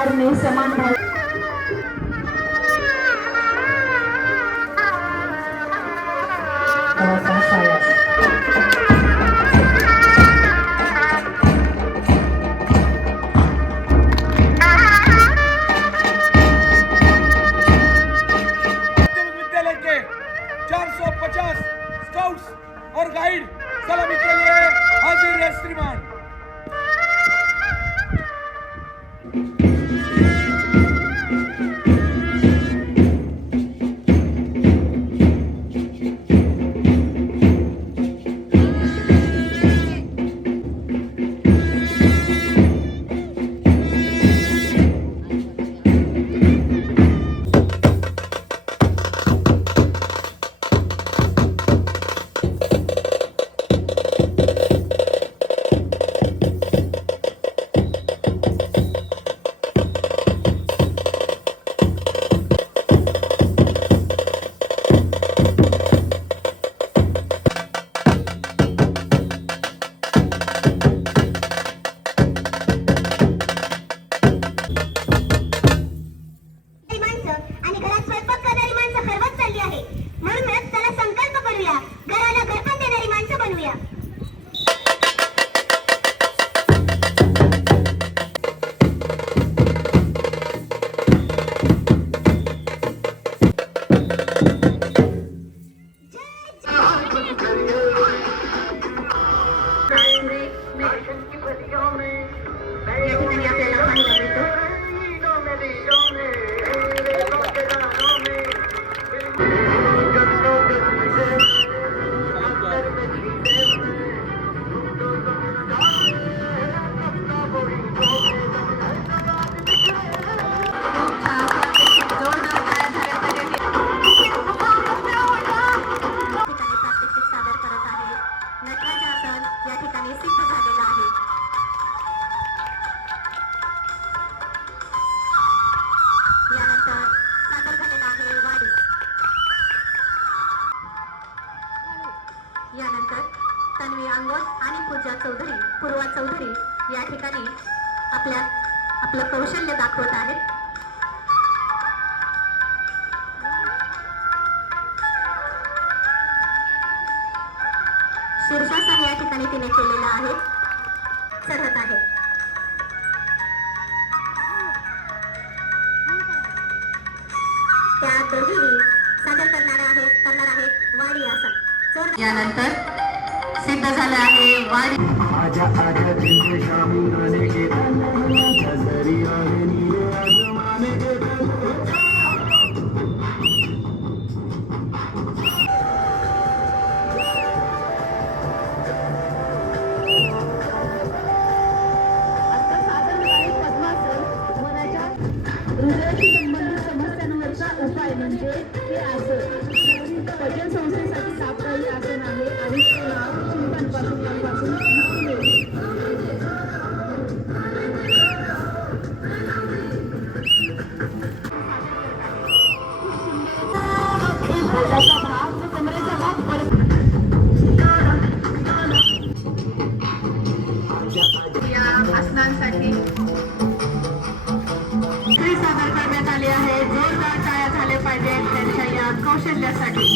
ने समान भाव विद्यालय के 450 स्काउट्स और गाइड सलामी के लिए हाजिर है श्रीमान। यानंतर तन्वी अंगोट आणि पूर्वा चौधरी या ठिकाणी आपलं कौशल्य दाखवत आहेत। शीर्षासन या ठिकाणी तिने केलेलं आहे, चढत आहे। त्या दोघीही सादर करणार आहेत वाडी आसन। यानंतर सिद्ध झालं आहे वाडी। आजा आजा दिन शामी आने के नजरी आने नीले आसमाने के हृदयाशी संबंधित समस्यांवरचा उपाय म्हणजे हे आसन पचन संस्थेसाठी लाभदायी आसन आहे आणि चिंतांपासून या आसनांसाठी सादर करण्यात आले आहे। जोरदार टाळ्या झाले पाहिजेत त्यांच्या या कौशल्यासाठी।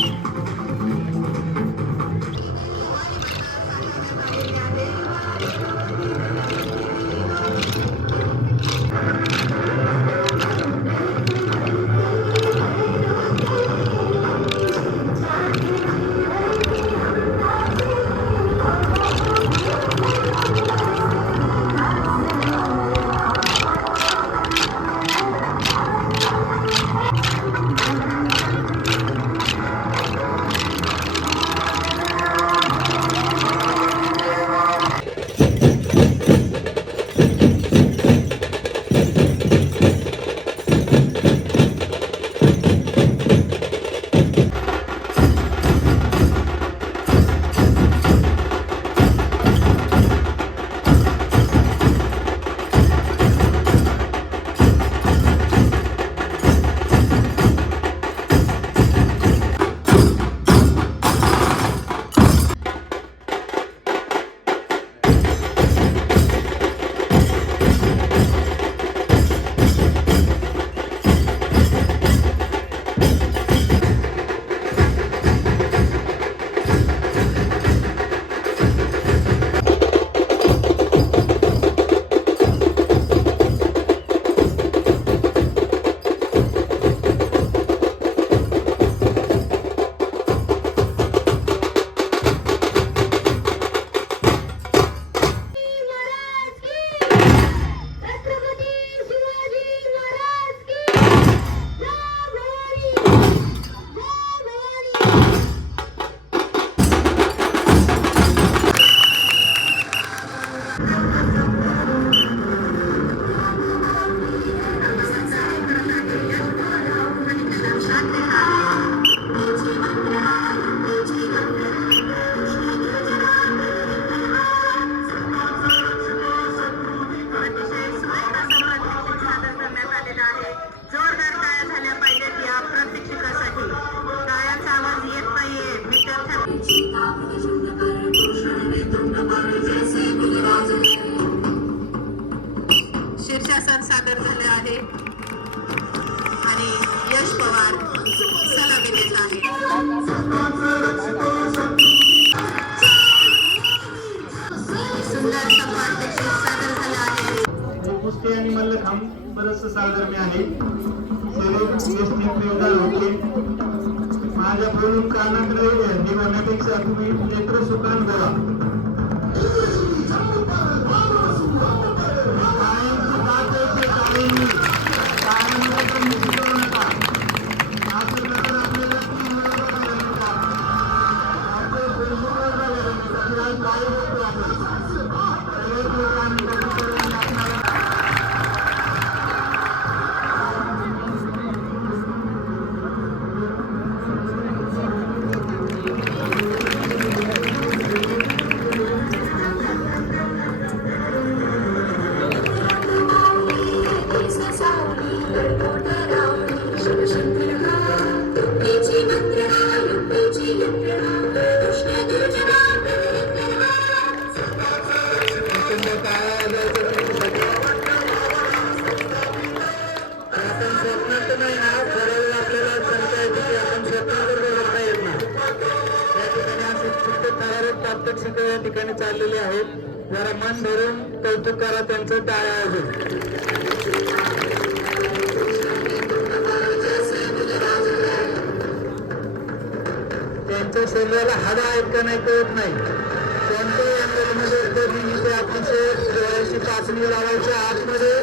शीर्षासन सादर झाले आहे आणि यश पवार सलामी देत आहे. सुंदर संवाद देखील सादर झाला आहे. कुस्ती आणि मल्लखांब बरंचसं साधर्म्य आहे. होते माझ्या बोलून कानाकडे हल्ली म्हणण्यापेक्षा तुम्ही नेत्र सुकान बघा. या ठिकाणी चाललेले आहेत. जरा मन धरून कौतुक करा त्यांचं. टाळ्या अजून त्यांच्या शरीराला हाडा आहेत का नाही कळत नाही. कोणत्याही अंगामध्ये इथे अतिशय डोळ्याची चाचणी लावायच्या आतमध्ये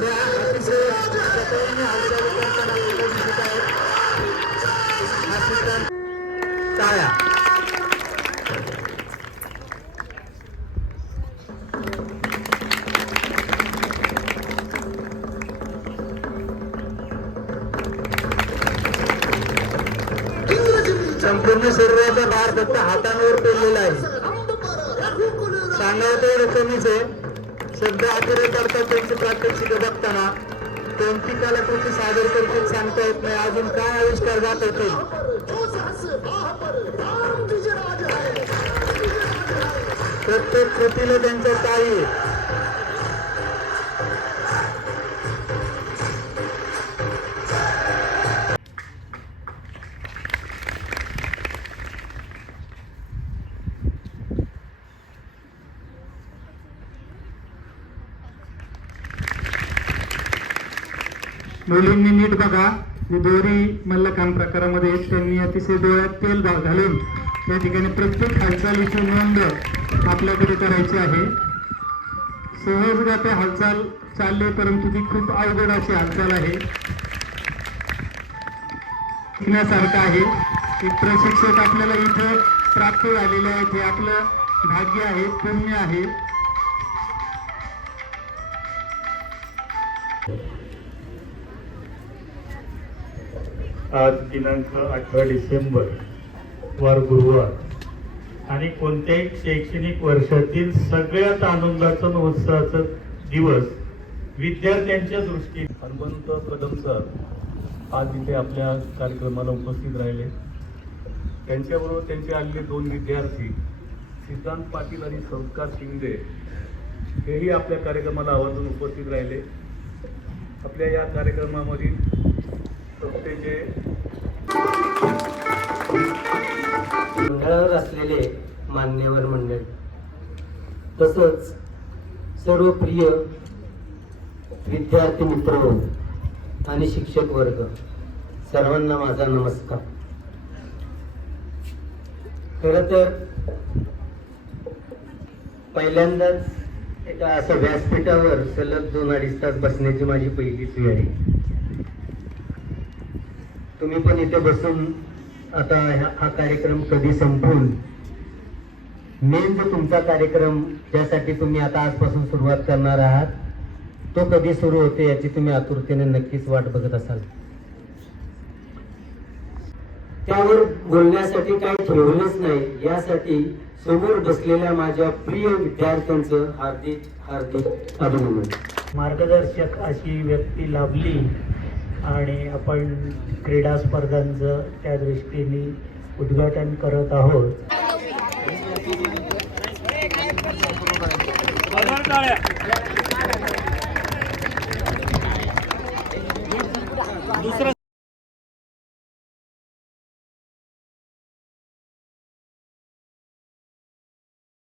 त्या अतिशय हालचाली करताना आपल्याला दिसत आहेत. टाळ्या. संपूर्ण शरीराचा भार फक्त हातांवर पेरलेला आहे. सांगावं तेवढं कमीच आहे. शब्द आचरण करतात त्यांची प्रात्यक्षिक बघताना कोणती कलाकृती सादर करतील सांगता येत नाही. अजून काय आविष्कार जात होतील. प्रत्येक कृतीला त्यांच्या ताई आहे. मुलींनी नीट बघा. दोरी मल्लखांब प्रकारामध्ये त्यांनी अतिशय डोळ्यात तेल घालून त्या ठिकाणी प्रत्येक हालचालीची नोंद आपल्याकडे करायची आहे. सहजगत्या हालचाल चालली, परंतु ती खूप अवघड अशी हालचाल आहे. शिकण्यासारखं आहे. एक प्रशिक्षक आपल्याला इथे प्राप्त झालेले आहेत. हे आपलं भाग्य आहे, पुण्य आहे. आज दिनांक 18 डिसेंबर वार गुरुवार आणि कोणत्याही शैक्षणिक वर्षातील सगळ्यात आनंदाचा आणि उत्साहाचा दिवस विद्यार्थ्यांच्या दृष्टीने. हनुमंत कदम सर आज इथे आपल्या कार्यक्रमाला उपस्थित राहिले. त्यांच्याबरोबर त्यांचे आलेले 2 विद्यार्थी सिद्धांत पाटील आणि संस्कार शिंदे हेही आपल्या कार्यक्रमाला आवर्जून उपस्थित राहिले. आपल्या या कार्यक्रमामधील मंडळावर असलेले मान्यवर मंडळ तसंच सर्व प्रिय विद्यार्थी मित्र आणि शिक्षक वर्ग, सर्वांना माझा नमस्कार. खरं तर पहिल्यांदाच एका असं व्यासपीठावर सलग 2-2.5 तास बसण्याची माझी पहिलीच वेळ आहे. तुम्ही पण इथे बसून आता हा कार्यक्रम कधी संपून मेन जो तुमचा कार्यक्रम ज्यासाठी तुम्ही आता आजपासून सुरुवात करणार आहात तो कधी सुरू होते याची तुम्ही आतुरतेने नक्कीच वाट बघत असाल. त्यावर बोलण्यासाठी काही ठेवलंच नाही. यासाठी समोर बसलेल्या माझ्या प्रिय विद्यार्थ्यांचं हार्दिक हार्दिक अभिनंदन. मार्गदर्शक अशी व्यक्ती लाभली आणि आपण क्रीडा स्पर्धांचं त्या दृष्टीने उद्घाटन करत आहोत. दुसरं